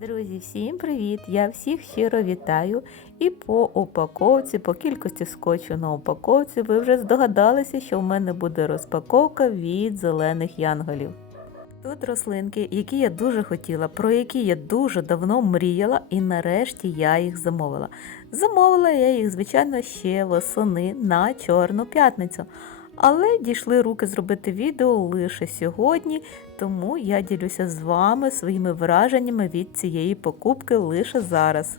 Друзі, всім привіт! Я всіх щиро вітаю. І по упаковці, по кількості скотчу на упаковці, ви вже здогадалися, що в мене буде розпаковка від зелених янголів. Тут рослинки, які я дуже хотіла, про які я дуже давно мріяла, і нарешті я їх замовила. Замовила я їх, звичайно, ще восени на Чорну п'ятницю. Але дійшли руки зробити відео лише сьогодні, тому я ділюся з вами своїми враженнями від цієї покупки лише зараз.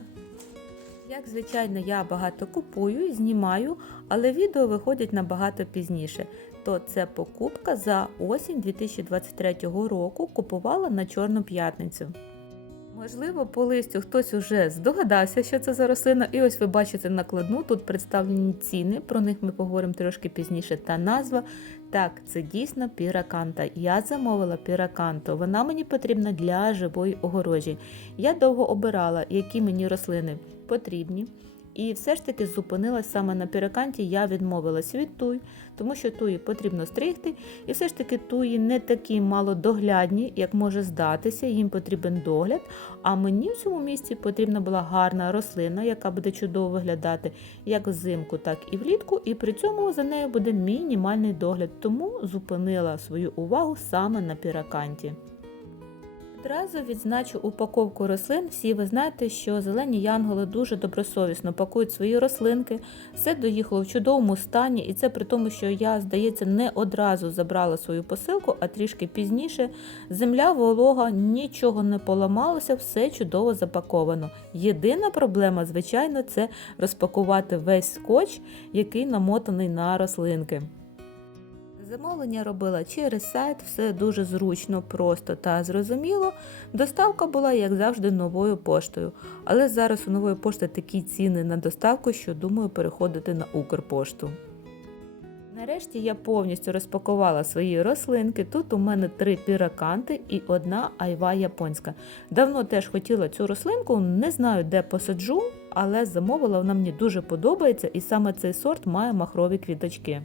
Як звичайно, я багато купую, знімаю, але відео виходять набагато пізніше. То це покупка за осінь 2023 року купувала на Чорну п'ятницю. Можливо, по листю хтось уже здогадався, що це за рослина, і ось ви бачите накладну. Тут представлені ціни, про них ми поговоримо трошки пізніше. Та назва. Так, це дійсно піраканта. Я замовила піраканту. Вона мені потрібна для живої огорожі. Я довго обирала, які мені рослини потрібні. І все ж таки зупинилась саме на піраканті, я відмовилась від туй, тому що туї потрібно стригти, і все ж таки туї не такі малодоглядні, як може здатися, їм потрібен догляд. А мені в цьому місці потрібна була гарна рослина, яка буде чудово виглядати як взимку, так і влітку, і при цьому за нею буде мінімальний догляд, тому зупинила свою увагу саме на піраканті. Одразу відзначу упаковку рослин. Всі ви знаєте, що зелені янголи дуже добросовісно пакують свої рослинки. Все доїхало в чудовому стані, і це при тому, що я, здається, не одразу забрала свою посилку, а трішки пізніше. Земля, волога, нічого не поламалося, все чудово запаковано. Єдина проблема, звичайно, це розпакувати весь скотч, який намотаний на рослинки. Замовлення робила через сайт, все дуже зручно, просто та зрозуміло. Доставка була, як завжди, новою поштою. Але зараз у нової пошти такі ціни на доставку, що думаю переходити на Укрпошту. Нарешті я повністю розпакувала свої рослинки. Тут у мене три піраканти і одна айва японська. Давно теж хотіла цю рослинку, не знаю, де посаджу, але замовила, вона мені дуже подобається, і саме цей сорт має махрові квіточки.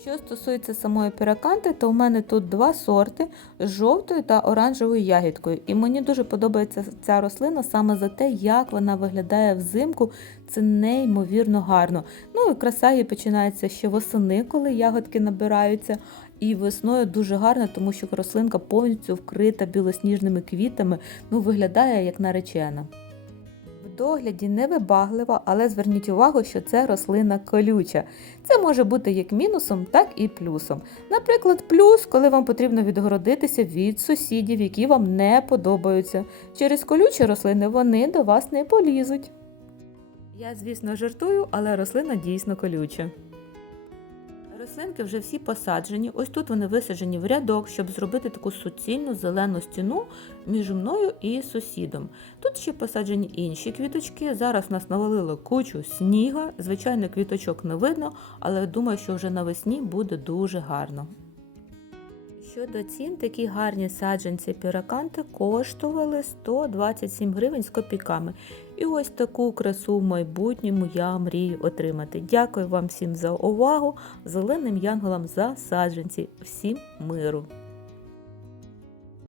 Що стосується самої піраканти, то в мене тут два сорти з жовтою та оранжевою ягідкою. І мені дуже подобається ця рослина саме за те, як вона виглядає взимку. Це неймовірно гарно. Ну і краса її починається ще восени, коли ягодки набираються. І весною дуже гарно, тому що рослинка повністю вкрита білосніжними квітами, ну виглядає як наречена. Догляді невибаглива, але зверніть увагу, що це рослина колюча. Це може бути як мінусом, так і плюсом. Наприклад, плюс, коли вам потрібно відгородитися від сусідів, які вам не подобаються. Через колючі рослини вони до вас не полізуть. Я, звісно, жартую, але рослина дійсно колюча. Рослинки вже всі посаджені. Ось тут вони висаджені в рядок, щоб зробити таку суцільну зелену стіну між мною і сусідом. Тут ще посаджені інші квіточки. Зараз нас навалило кучу сніга. Звичайно, квіточок не видно, але думаю, що вже навесні буде дуже гарно. Щодо цін, такі гарні саджанці піраканти коштували 127 гривень з копійками. І ось таку красу в майбутньому я мрію отримати. Дякую вам всім за увагу, зеленим янголам за саджанці. Всім миру!